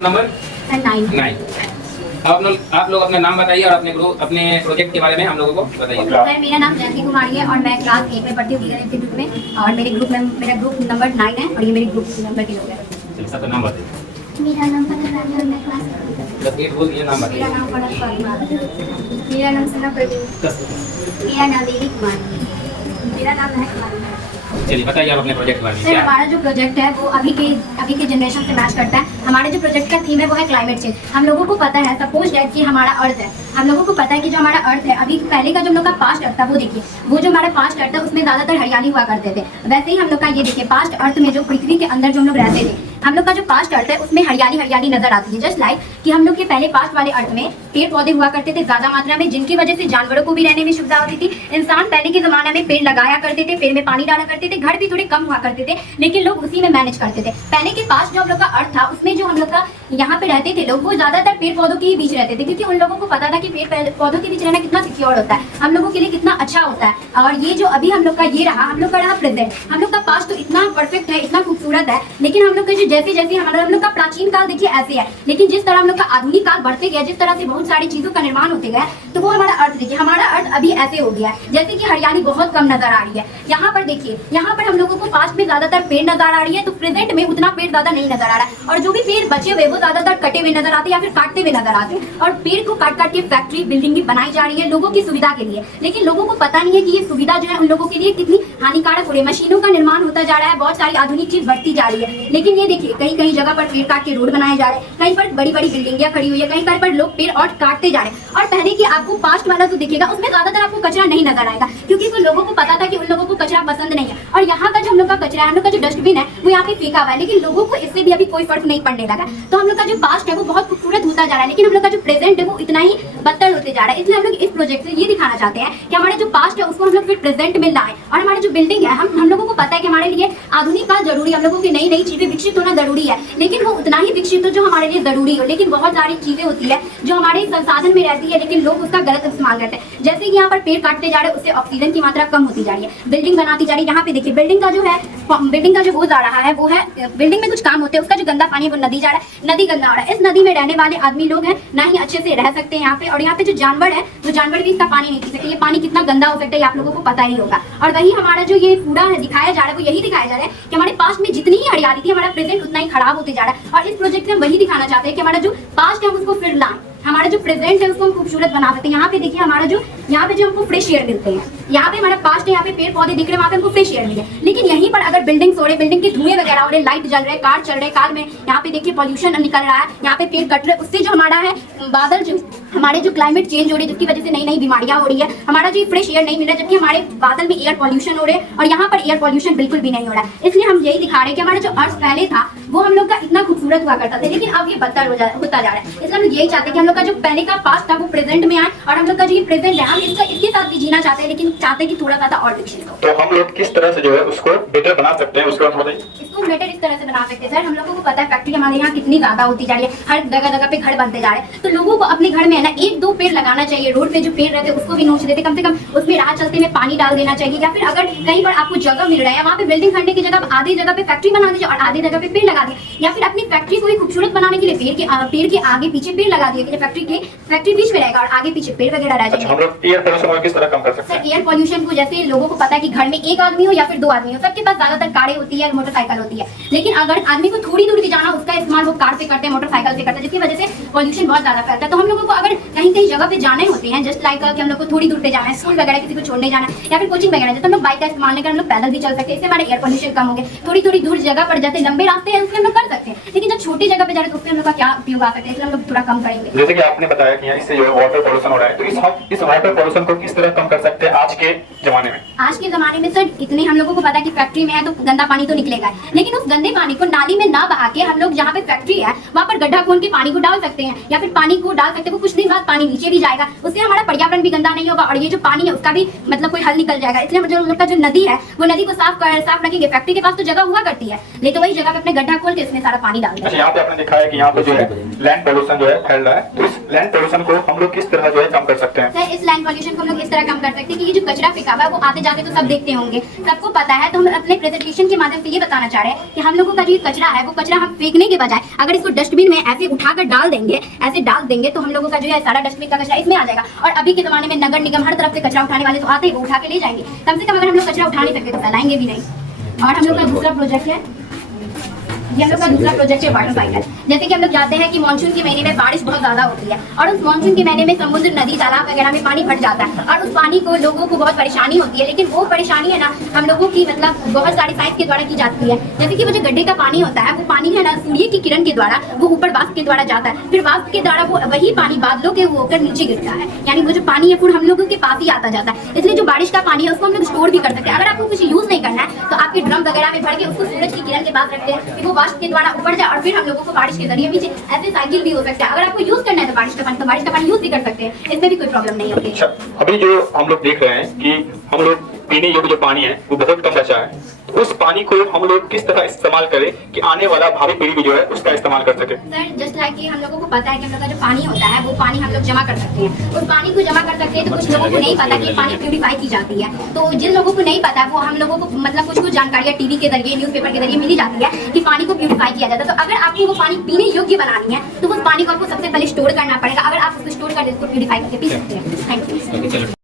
Number 9। आप लोग अपना नाम बताइए और अपने प्रोजेक्ट के बारे में हम लोगों को बताइए। सर, मेरा नाम जयंती कुमारी है और मैं क्लास 1 में पढ़ती हूँ वीगन इंस्टीट्यूट में। और मेरा ग्रुप नंबर 9 है और ये मेरे ग्रुप नंबर के लोग हैं। सबका नाम बताइए। मेरा नाम फरहत रानी और मैं क्लास 8 बोल दिया नाम मेरा बताइए। नाम फरहत फातिमा है। मेरा नाम सना प्रवीण। मेरा नाम देवी कुमारी। मेरा नाम महक कुमारी है। चलिए बताइए आप अपने प्रोजेक्ट के बारे में। सर, क्या हमारा जो प्रोजेक्ट है वो अभी के जनरेशन से मैच करता है। हमारे जो प्रोजेक्ट का थीम है वो है क्लाइमेट चेंज। हम लोगों को पता है, सपोज दैट कि हमारा अर्थ है। हम लोगों को पता है कि जो हमारा अर्थ है, अभी पहले का जो हम लोग का पास्ट अर्थ था वो देखिए, वो जो हमारा पास्ट अर्थ है उसमें ज्यादातर हरियाली हुआ करते थे। वैसे ही हम लोग का ये देखिए, पास्ट अर्थ में जो पृथ्वी के अंदर जो हम लोग रहते थे, हम लोग का जो पास्ट अर्थ है उसमें हरियाली हरियाली नजर आती है। जस्ट लाइक कि हम लोग के पहले पास्ट वाले अर्थ में पेड़ पौधे हुआ करते थे ज्यादा मात्रा में, जिनकी वजह से जानवरों को भी रहने में सुविधा होती थी। इंसान पहले के जमाने में पेड़ लगाया करते थे, पेड़ में पानी डाला करते थे, घर भी थोड़े कम हुआ करते थे, लेकिन लोग उसी में मैनेज करते थे। पहले के पास जो हम लोग का अर्थ था उसमें जो हम लोग का यहाँ पे रहते थे लोग, वो ज्यादातर पेड़ पौधों के बीच रहते थे, क्योंकि उन लोगों को पता था कि पेड़ पौधों के बीच रहना कितना सिक्योर होता है, हम लोगों के लिए कितना अच्छा होता है। और ये जो अभी हम लोग का ये रहा, हम लोग का रहा प्रेजेंट। हम लोग का पास्ट तो इतना परफेक्ट है, इतना खूबसूरत है, लेकिन हम लोग का जो जैसे जैसे हम लोग का प्राचीन काल देखिए ऐसे है, लेकिन जिस तरह हम लोग का आधुनिक काल बढ़ते गया, जिस तरह से बहुत सारी चीजों का निर्माण होते गया, तो वो हमारा अर्थ देखिए, हमारा अर्थ अभी ऐसे हो गया है जैसे कि हरियाली बहुत कम नजर आ रही है। यहाँ पर देखिए, यहाँ पर हम लोगों को पास्ट में ज्यादातर पेड़ नजर आ रही है, तो प्रेजेंट में उतना पेड़ ज्यादा नहीं नजर आ रहा है। और जो भी पेड़ बचे हुए वो ज्यादातर कटे हुए नजर आते हैं या फिर काटते हुए नजर आते हैं। और पेड़ को काट काट के फैक्ट्री बिल्डिंग भी बनाई जा रही है लोगों की सुविधा के लिए, लेकिन लोगों को पता नहीं है कि ये सुविधा जो है उन लोगों के लिए कितनी हानिकारक हो रही है। मशीनों का निर्माण होता जा रहा है, बहुत सारी आधुनिक चीज बढ़ती जा रही है, लेकिन ये देखिए कहीं कहीं जगह पर पेड़ काट के रोड बनाए जा रहे हैं, कहीं पर बड़ी बड़ी बिल्डिंगियां खड़ी हुई है, कहीं पर लोग पेड़ और काटते जा रहे हैं। और पहले की आपको पास्ट वाला जो दिखेगा उसमें ज्यादातर आपको कचरा नहीं नजर आएगा, क्योंकि वो लोगों को पता था कि उन लोगों को कचरा पसंद नहीं है। और यहाँ का जो हम लोग का कचरा है, हम लोग का जो डस्टबिन है वो यहाँ पे फेंका हुआ है, लेकिन लोगों को इससे भी अभी कोई फर्क नहीं पड़ने लगा। तो हम लोग का जो पास्ट है वो बहुत खूबसूरत होता जा रहा है, लेकिन हम लोग का जो प्रेजेंट है वो इतना ही बदतर होते जा रहा है। इसलिए हम लोग इस प्रोजेक्ट से ये दिखाना चाहते हैं कि हमारे जो पास्ट है उसको हम लोग फिर प्रेजेंट में लाएं। और हमारी जो बिल्डिंग है, हम लोगों को पता है कि हमारे लिए आधुनिक काल जरूरी है, हम लोगों की नई नई चीजें विकसित होना जरूरी है, लेकिन वो उतना ही विकसित हो जो हमारे लिए जरूरी हो। लेकिन बहुत सारी चीजें होती है जो हमारे संसाधन में रहती है, लेकिन लोग उसका गलत इस्तेमाल करते हैं। जैसे कि यहाँ पर पेड़ काटते जा रहे हैं, उससे ऑक्सीजन की मात्रा कम होती जा रही है, बिल्डिंग बनाती जा रही है। यहाँ पे देखिए बिल्डिंग का जो है, बिल्डिंग का जो वो जा रहा है वो है, बिल्डिंग में कुछ काम होते हैं, उसका जो गंदा पानी है वो नदी जा रहा है, नदी गंदा हो रहा है। इस नदी में रहने वाले आदमी लोग हैं ना ही अच्छे से रह सकते हैं यहाँ पे, और यहाँ पे जो जानवर है वो जानवर भी इसका पानी नहीं पी सकते। ये पानी कितना गंदा हो सकता है आप लोगों को पता ही होगा। और वही हमारा जो ये पूरा है दिखाया जा रहा है वो यही दिखाया जा रहा है कि हमारे पास्ट में जितनी ही हरियाली थी, हमारा प्रेजेंट उतना ही खराब होते जा रहा है। और इस प्रोजेक्ट में वही दिखाना चाहते हैं कि हमारा जो पास्ट है उसको फिर लाएं, हमारा जो प्रेजेंट है उसको हम खूबसूरत बना सकते हैं। यहाँ पे देखिए हमारा जो यहाँ पे जो हमको फ्रेश एयर मिलते हैं, यहाँ पे हमारा पास्ट है, यहाँ पे पेड़ पौधे दिख रहे हैं, वहाँ पे हमको फ्रेश एयर मिले। लेकिन यहीं पर अगर बिल्डिंग हो रहे, बिल्डिंग के धुएं वगैरह हो रहे, लाइट जल रहे, कार चल रहे, कार में यहाँ पे देखिए पॉल्यूशन निकल रहा है, यहाँ पे पेड़ कट रहे, उससे जो हमारा है बादल, जो हमारे जो क्लाइमेट चेंज हो रही है जिसकी वजह से नई नई बीमारियां हो रही है, हमारा जो फ्रेश एयर नहीं मिल रहा, जबकि हमारे बादल में एयर पॉल्यूशन हो रहे हैं और यहाँ पर एयर पॉल्यूशन बिल्कुल भी नहीं हो रहा है। इसलिए हम यही दिखा रहे हैं कि हमारा जो अर्थ पहले था वो हम लोग का इतना खूबसूरत हुआ करता था, लेकिन अब ये बदतर होता जा रहा है। इसलिए हम लोग यही चाहते हैं कि हम लोग का जो पहले का पास्ट था वो प्रेजेंट में आए, और हम लोग का जो ये प्रेजेंट है हम इसके साथ भी जीना चाहते हैं, लेकिन चाहते हैं कि थोड़ा ज्यादा और विकसित हो। तो हम लोग किस तरह से जो है उसको बेटर बना सकते हैं, उसके बारे में बताइए। इसको बेटर इस तरह से बना सकते हैं सर, हम लोगों को पता है फैक्ट्री हमारे यहाँ कितनी ज्यादा होती जा रही है, हर जगह जगह पे घर बनते जा रहे हैं, तो लोगों को अपने घर में है ना 1-2 पेड़ लगाना चाहिए। रोड पे जो पेड़ रहते हैं उसको भी नोच देते, कम से कम उसमें राह चलते में पानी डाल देना चाहिए। या फिर अगर कहीं पर आपको जगह मिल रहा है, वहाँ पे बिल्डिंग खड़ने की जगह आधी जगह पे फैक्ट्री बना दीजिए और आधी जगह पे पेड़ लगा दिए, या फिर अपनी फैक्ट्री को खूबसूरत बनाने के लिए पेड़ के आगे पीछे पेड़ लगा दिए, फैक्ट्री बीच में रहेगा और आगे पीछे पेड़ वगैरह रह जाएंगे। हम लोग एयर पॉल्यूशन को किस तरह कम कर सकते हैं? सर, एयर पॉल्यूशन को जैसे लोगों को पता है कि घर में एक आदमी हो या फिर 2 आदमी हो, सबके पास ज्यादातर कारें होती है, मोटरसाइकिल होती है, लेकिन अगर आदमी को थोड़ी दूर भी जाना, उसका इस्तेमाल वो कार से करते हैं, मोटरसाइकिल से करते हैं, जिसकी वजह से पॉल्यूशन बहुत ज्यादा फैलता है। तो हम लोगों को अगर कहीं कहीं जगह पे जाने होते हैं, जस्ट लाइक कि हम लोग को थोड़ी दूर पे जाना है, स्कूल वगैरह किसी को छोड़ने जाना है या फिर कोचिंग वगैरह, जैसे हम लोग बाइक का इस्तेमाल नहीं कर, हम लोग पैदल भी चल सकते हैं, इससे हमारे एयर पॉल्यूशन कम होंगे। थोड़ी थोड़ी दूर जगह पर जाते लंबे रास्ते हैं उसमें हम लोग कर सकते हैं, लेकिन जब छोटी जगह पे जा रहे हैं तो उसमें हम लोग का क्या उपयोग आ सकता है, इसलिए हम लोग थोड़ा कम करेंगे। जैसे कि आपने बताया कि इससे जो है वाटर पॉल्यूशन हो रहा है, तो इस वाटर पॉल्यूशन को किस तरह कम कर सकते हैं आज के जमाने में? आज के जमाने में सर इतने हम लोगों को पता है कि फैक्ट्री में है तो गंदा पानी तो निकलेगा, लेकिन उस गंदे पानी को नाली में ना बहा के हम लोग जहाँ पे फैक्ट्री है वहाँ पर गड्ढा खोद के पानी को डाल सकते हैं, या फिर पानी को डाल सकते हैं, वो कुछ दिन बाद पानी नीचे भी जाएगा, उससे हमारा पर्यावरण भी गंदा नहीं होगा और ये जो पानी है उसका भी मतलब कोई हल निकल जाएगा। इसलिए हम लोग का जो नदी है वो नदी को साफ रखेंगे। फैक्ट्री के पास तो जगह हुआ करती है, लेकिन वही जगह पे अपने गड्ढा खोल के इसमें सारा पानी डाल देंगे। यहाँ पे आपने दिखाया कि यहाँ पे जो है लैंड पॉल्यूशन जो है फैल रहा है, तो इस लैंड पॉल्यूशन को हम लोग किस तरह जो है कम कर सकते हैं? सर, इस लैंड पॉल्यूशन को हम लोग इस तरह कम कर सकते हैं कि ये जो कचरा फेंका हुआ है वो आते जाते तो सब देखते होंगे, सबको पता है, तो हम अपने प्रेजेंटेशन के माध्यम से ये बताना चाहते हैं चाह रहे हैं कि हम लोगों का जो ये कचरा है वो कचरा हम फेंकने के बजाय अगर इसको डस्टबिन में ऐसे उठाकर डाल देंगे, ऐसे डाल देंगे तो हम लोगों का जो है सारा डस्टबिन का कचरा इसमें आ जाएगा। और अभी के ज़माने में नगर निगम हर तरफ से कचरा उठाने वाले तो आते ही वो उठा के ले जाएंगे। कम से कम अगर हम लोग कचरा उठा नहीं सकते तो फैलाएंगे भी नहीं। और हम लोग का दूसरा प्रोजेक्ट है, ये हम लोग का दूसरा प्रोजेक्ट है वाटर साइकिल। जैसे कि हम लोग जानते हैं कि मानसून के महीने में बारिश बहुत ज़्यादा होती है और उस मानसून के महीने में समुद्र, नदी, तालाब वगैरह में पानी भर जाता है और उस पानी को लोगों को बहुत परेशानी होती है। लेकिन वो परेशानी है ना हम लोगों की मतलब बहुत सारी साइंस के द्वारा की जाती है। जैसे कि वो जो गड्ढे का पानी होता है वो पानी है ना सूर्य की किरण के द्वारा वो ऊपर वाष्प के द्वारा जाता है, फिर वाष्प के द्वारा वो वही पानी बादलों के होकर नीचे गिरता है। यानी वो जो पानी है फिर हम लोगों के पास ही आता जाता है। इसलिए जो बारिश का पानी है उसको हम लोग स्टोर भी कर सकते हैं। अगर आपको कुछ यूज़ नहीं करना है तो आपके ड्रम वगैरह में भर के उसको सूरज की किरण के पास रखते हैं कि वो वाष्प के द्वारा ऊपर जाए और फिर हम लोगों को बारिश के जरिए भी ऐसे साइकिल भी हो सकता है। अगर आपको यूज करना है तो बारिश का पानी यूज भी कर सकते हैं, इसमें भी कोई प्रॉब्लम नहीं होगी। अच्छा, अभी जो हम लोग देख रहे हैं कि हम लोग पीने योग्य जो पानी है वो बहुत कम बचा है, तो उस पानी को हम लोग किस तरह इस्तेमाल करें कि आने वाला भावी पीढ़ी भी जो है उसका इस्तेमाल कर सके। सर जस्ट लाइक कि हम लोगों को पता है कि हम लोग का जो पानी होता है वो पानी हम लोग जमा कर सकते हैं। उस पानी को जमा कर सकते हैं तो कुछ लोगों को नहीं पता कि पानी प्यूरिफाई की जाती है। तो जिन लोगों को नहीं पता वो हम लोगों को मतलब कुछ जानकारियाँ टीवी के जरिए, न्यूज़पेपर के जरिए मिली जाती है कि पानी को प्यूरिफाई किया जाता है। तो अगर आपको वो पानी पीने योग्य बनानी है तो उस पानी को आपको सबसे पहले स्टोर करना पड़ेगा। अगर आप उसको स्टोर कर दें तो प्यूरिफाई करके पी सकते हैं। Thank you.